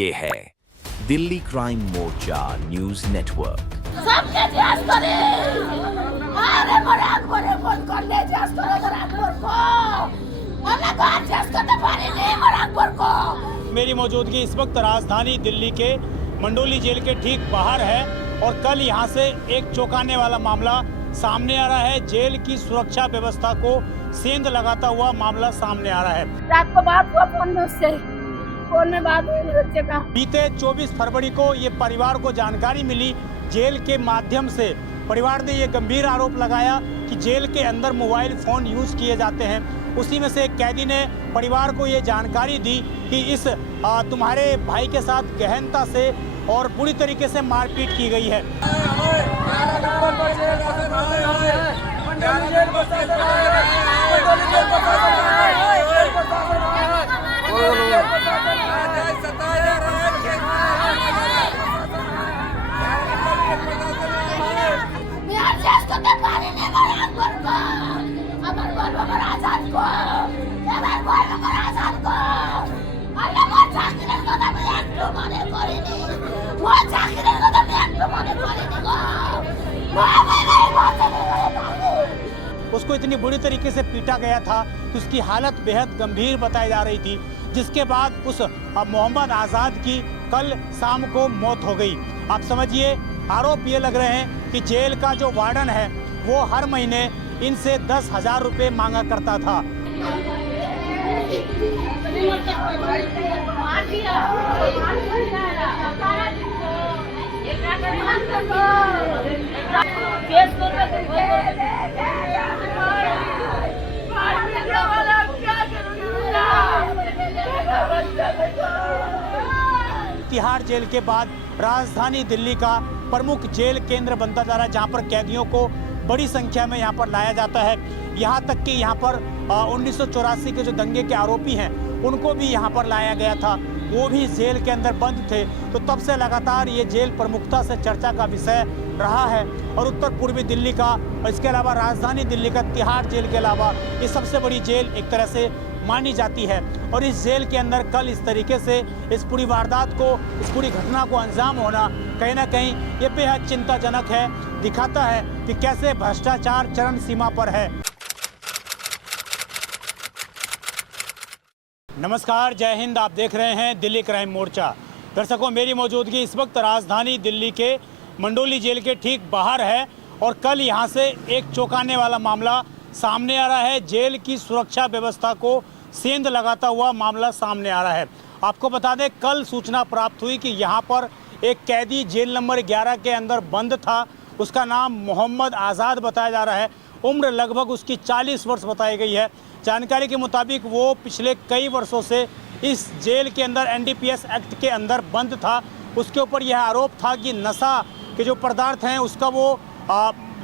ये है दिल्ली क्राइम मोर्चा news network. सबके जांच करें। अरे मोरे अकबर फोन कर ले जांच करो मोरे अकबर को। अलग बात जांच करते पानी नहीं मोरे अकबर को। मेरी मौजूदगी इस वक्त राजधानी दिल्ली के मंडोली जेल के ठीक बाहर है और कल यहां से एक चौंकाने वाला मामला सामने आ रहा है। जेल की सुरक्षा व्यवस्था को सेंध लगाता हुआ मामला सामने आ रहा है। रात को बात हुआ फोन में उससे, फोन में बात हुई बच्चे का। बीते 24 फरवरी को ये परिवार को जानकारी मिली जेल के माध्यम से। परिवार ने ये गंभीर आरोप लगाया कि जेल के अंदर मोबाइल फ़ोन यूज़ किए जाते हैं। उसी में से एक कैदी ने परिवार को ये जानकारी दी कि इस तुम्हारे भाई के साथ गहनता से और बुरी तरीके से मारपीट की गई है। उसको इतनी बुरी तरीके से पीटा गया था कि उसकी हालत बेहद गंभीर बताई जा रही थी, जिसके बाद उस मोहम्मद आज़ाद की कल शाम को मौत हो गई। आप समझिए, आरोप ये लग रहे हैं कि जेल का जो वार्डन है वो हर महीने इनसे 10,000 रुपये मांगा करता था। तिहाड़ जेल के बाद राजधानी दिल्ली का प्रमुख जेल केंद्र बनता जा रहा है, जहां पर कैदियों को बड़ी संख्या में यहां पर लाया जाता है। यहां तक कि यहां पर 1984 के जो दंगे के आरोपी हैं उनको भी यहां पर लाया गया था, वो भी जेल के अंदर बंद थे। तो तब से लगातार ये जेल प्रमुखता से चर्चा का विषय रहा है। और उत्तर पूर्वी दिल्ली का और इसके अलावा राजधानी दिल्ली का तिहाड़ जेल के अलावा ये सबसे बड़ी जेल एक तरह से मानी जाती है। और इस जेल के अंदर कल इस तरीके से इस पूरी वारदात को, इस पूरी घटना को अंजाम होना कहीं ना कहीं ये बेहद चिंताजनक है। दिखाता है कि कैसे भ्रष्टाचार चरम सीमा पर है। नमस्कार, जय हिंद। आप देख रहे हैं दिल्ली क्राइम मोर्चा। दर्शकों, मेरी मौजूदगी इस वक्त राजधानी दिल्ली के मंडोली जेल के ठीक बाहर है और कल यहां से एक चौंकाने वाला मामला सामने आ रहा है। जेल की सुरक्षा व्यवस्था को सेंध लगाता हुआ मामला सामने आ रहा है। आपको बता दें, कल सूचना प्राप्त हुई कि यहाँ पर एक कैदी जेल नंबर 11 के अंदर बंद था। उसका नाम मोहम्मद आज़ाद बताया जा रहा है। उम्र लगभग उसकी 40 वर्ष बताई गई है। जानकारी के मुताबिक वो पिछले कई वर्षों से इस जेल के अंदर NDPS एक्ट के अंदर बंद था। उसके ऊपर यह आरोप था कि नशा के जो पदार्थ हैं उसका वो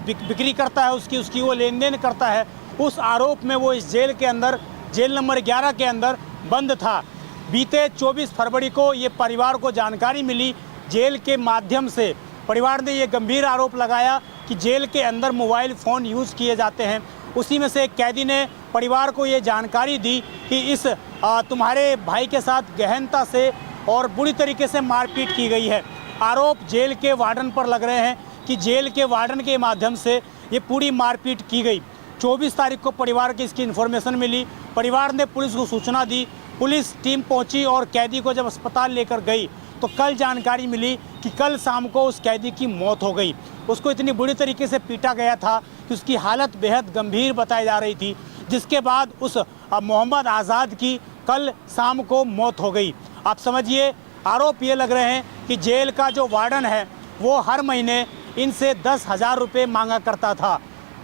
बिक्री करता है, उसकी वो लेन देन करता है। उस आरोप में वो इस जेल के अंदर, जेल नंबर 11 के अंदर बंद था। बीते 24 फरवरी को ये परिवार को जानकारी मिली जेल के माध्यम से। परिवार ने ये गंभीर आरोप लगाया कि जेल के अंदर मोबाइल फ़ोन यूज़ किए जाते हैं। उसी में से एक कैदी ने परिवार को ये जानकारी दी कि इस तुम्हारे भाई के साथ गहनता से और बुरी तरीके से मारपीट की गई है। आरोप जेल के वार्डन पर लग रहे हैं कि जेल के वार्डन के माध्यम से ये पूरी मारपीट की गई। 24 तारीख को परिवार की इसकी इन्फॉर्मेशन मिली। परिवार ने पुलिस को सूचना दी। पुलिस टीम पहुंची और कैदी को जब अस्पताल लेकर गई तो कल जानकारी मिली कि कल शाम को उस कैदी की मौत हो गई। उसको इतनी बुरी तरीके से पीटा गया था कि उसकी हालत बेहद गंभीर बताई जा रही थी, जिसके बाद उस मोहम्मद आज़ाद की कल शाम को मौत हो गई। आप समझिए, आरोप ये लग रहे हैं कि जेल का जो वार्डन है वो हर महीने इनसे 10,000 रुपये मांगा करता था,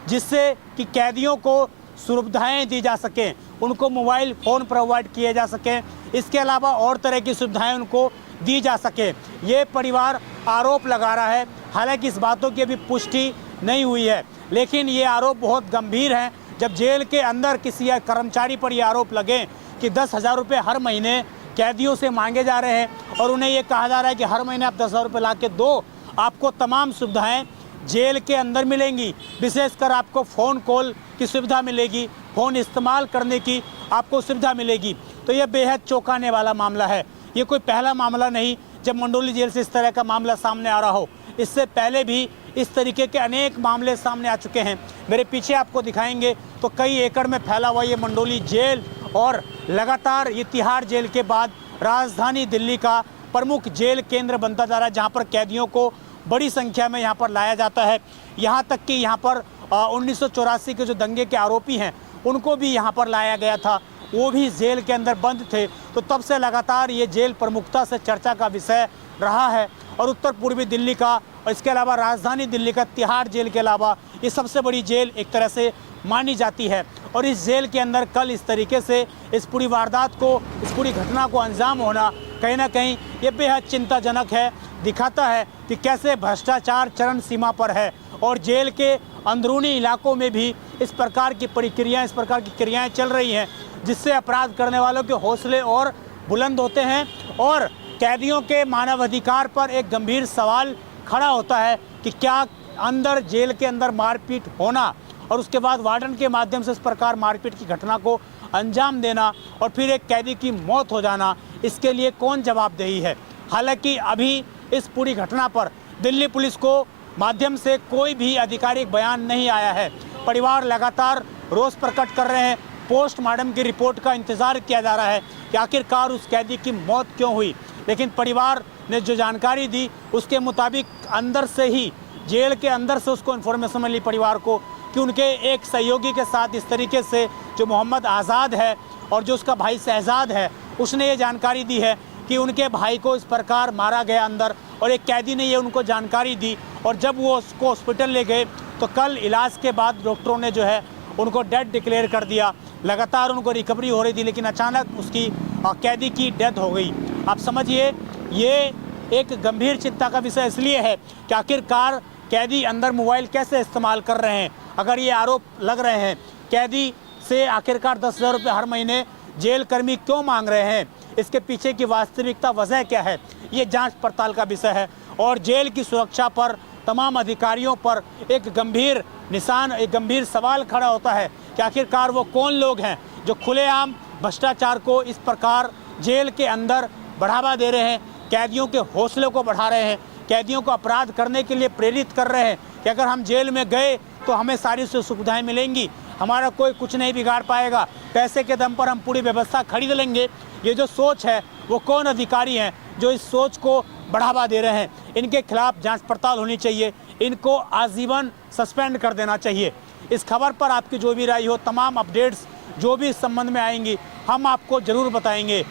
जिससे कि कैदियों को सुविधाएं दी जा सकें, उनको मोबाइल फ़ोन प्रोवाइड किए जा सकें, इसके अलावा और तरह की सुविधाएं उनको दी जा सके। ये परिवार आरोप लगा रहा है। हालांकि इस बातों की अभी पुष्टि नहीं हुई है, लेकिन ये आरोप बहुत गंभीर हैं। जब जेल के अंदर किसी कर्मचारी पर ये आरोप लगे कि 10,000 रुपये हर महीने कैदियों से मांगे जा रहे हैं और उन्हें ये कहा जा रहा है कि हर महीने आप 10,000 रुपये ला के दो, आपको तमाम सुविधाएं जेल के अंदर मिलेंगी। विशेषकर आपको फ़ोन कॉल की सुविधा मिलेगी, फ़ोन इस्तेमाल करने की आपको सुविधा मिलेगी। तो यह बेहद चौंकाने वाला मामला है। ये कोई पहला मामला नहीं जब मंडोली जेल से इस तरह का मामला सामने आ रहा हो। इससे पहले भी इस तरीके के अनेक मामले सामने आ चुके हैं। मेरे पीछे आपको दिखाएंगे तो कई एकड़ में फैला हुआ ये मंडोली जेल, और लगातार ये तिहाड़ जेल के बाद राजधानी दिल्ली का प्रमुख जेल केंद्र बनता जा रहा है, जहाँ पर कैदियों को बड़ी संख्या में यहाँ पर लाया जाता है। यहाँ तक कि यहाँ पर 1984 के जो दंगे के आरोपी हैं उनको भी यहाँ पर लाया गया था, वो भी जेल के अंदर बंद थे। तो तब से लगातार ये जेल प्रमुखता से चर्चा का विषय रहा है। और उत्तर पूर्वी दिल्ली का और इसके अलावा राजधानी दिल्ली का तिहाड़ जेल के अलावा ये सबसे बड़ी जेल एक तरह से मानी जाती है। और इस जेल के अंदर कल इस तरीके से इस पूरी वारदात को, इस पूरी घटना को अंजाम होना कहीं ना कहीं ये बेहद चिंताजनक है। दिखाता है कि कैसे भ्रष्टाचार चरम सीमा पर है और जेल के अंदरूनी इलाकों में भी इस प्रकार की प्रक्रियाएं, इस प्रकार की क्रियाएं चल रही हैं, जिससे अपराध करने वालों के हौसले और बुलंद होते हैं और कैदियों के मानवाधिकार पर एक गंभीर सवाल खड़ा होता है कि क्या अंदर जेल के अंदर मारपीट होना और उसके बाद वार्डन के माध्यम से इस प्रकार मारपीट की घटना को अंजाम देना और फिर एक कैदी की मौत हो जाना, इसके लिए कौन जवाबदेही है। हालांकि अभी इस पूरी घटना पर दिल्ली पुलिस को माध्यम से कोई भी आधिकारिक बयान नहीं आया है। परिवार लगातार रोष प्रकट कर रहे हैं। पोस्टमार्टम की रिपोर्ट का इंतजार किया जा रहा है कि आखिरकार उस कैदी की मौत क्यों हुई। लेकिन परिवार ने जो जानकारी दी उसके मुताबिक अंदर से ही, जेल के अंदर से उसको इन्फॉर्मेशन मिली परिवार को कि उनके एक सहयोगी के साथ इस तरीके से, जो मोहम्मद आज़ाद है और जो उसका भाई शहजाद है, उसने ये जानकारी दी है कि उनके भाई को इस प्रकार मारा गया अंदर। और एक कैदी ने ये उनको जानकारी दी और जब वो उसको हॉस्पिटल ले गए तो कल इलाज के बाद डॉक्टरों ने जो है उनको डेड डिक्लेयर कर दिया। लगातार उनको रिकवरी हो रही थी, लेकिन अचानक उसकी कैदी की डेथ हो गई। आप समझिए ये एक गंभीर चिंता का विषय इसलिए है कि आखिरकार कैदी अंदर मोबाइल कैसे इस्तेमाल कर रहे हैं। अगर ये आरोप लग रहे हैं, कैदी से आखिरकार 10,000 रुपये हर महीने जेल कर्मी क्यों मांग रहे हैं, इसके पीछे की वास्तविकता वजह क्या है, ये जांच पड़ताल का विषय है। और जेल की सुरक्षा पर तमाम अधिकारियों पर एक गंभीर निशान, एक गंभीर सवाल खड़ा होता है कि आखिरकार वो कौन लोग हैं जो खुलेआम भ्रष्टाचार को इस प्रकार जेल के अंदर बढ़ावा दे रहे हैं, कैदियों के हौसले को बढ़ा रहे हैं, कैदियों को अपराध करने के लिए प्रेरित कर रहे हैं कि अगर हम जेल में गए तो हमें सारी सुविधाएं मिलेंगी, हमारा कोई कुछ नहीं बिगाड़ पाएगा, पैसे के दम पर हम पूरी व्यवस्था खरीद लेंगे। ये जो सोच है वो कौन अधिकारी हैं जो इस सोच को बढ़ावा दे रहे हैं। इनके खिलाफ जांच पड़ताल होनी चाहिए, इनको आजीवन सस्पेंड कर देना चाहिए। इस खबर पर आपकी जो भी राय हो, तमाम अपडेट्स जो भी इस संबंध में आएंगी हम आपको ज़रूर बताएंगे।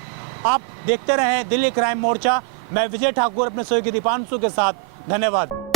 आप देखते रहें दिल्ली क्राइम मोर्चा। मैं विजय ठाकुर अपने सहयोगी दीपांशु के साथ। धन्यवाद।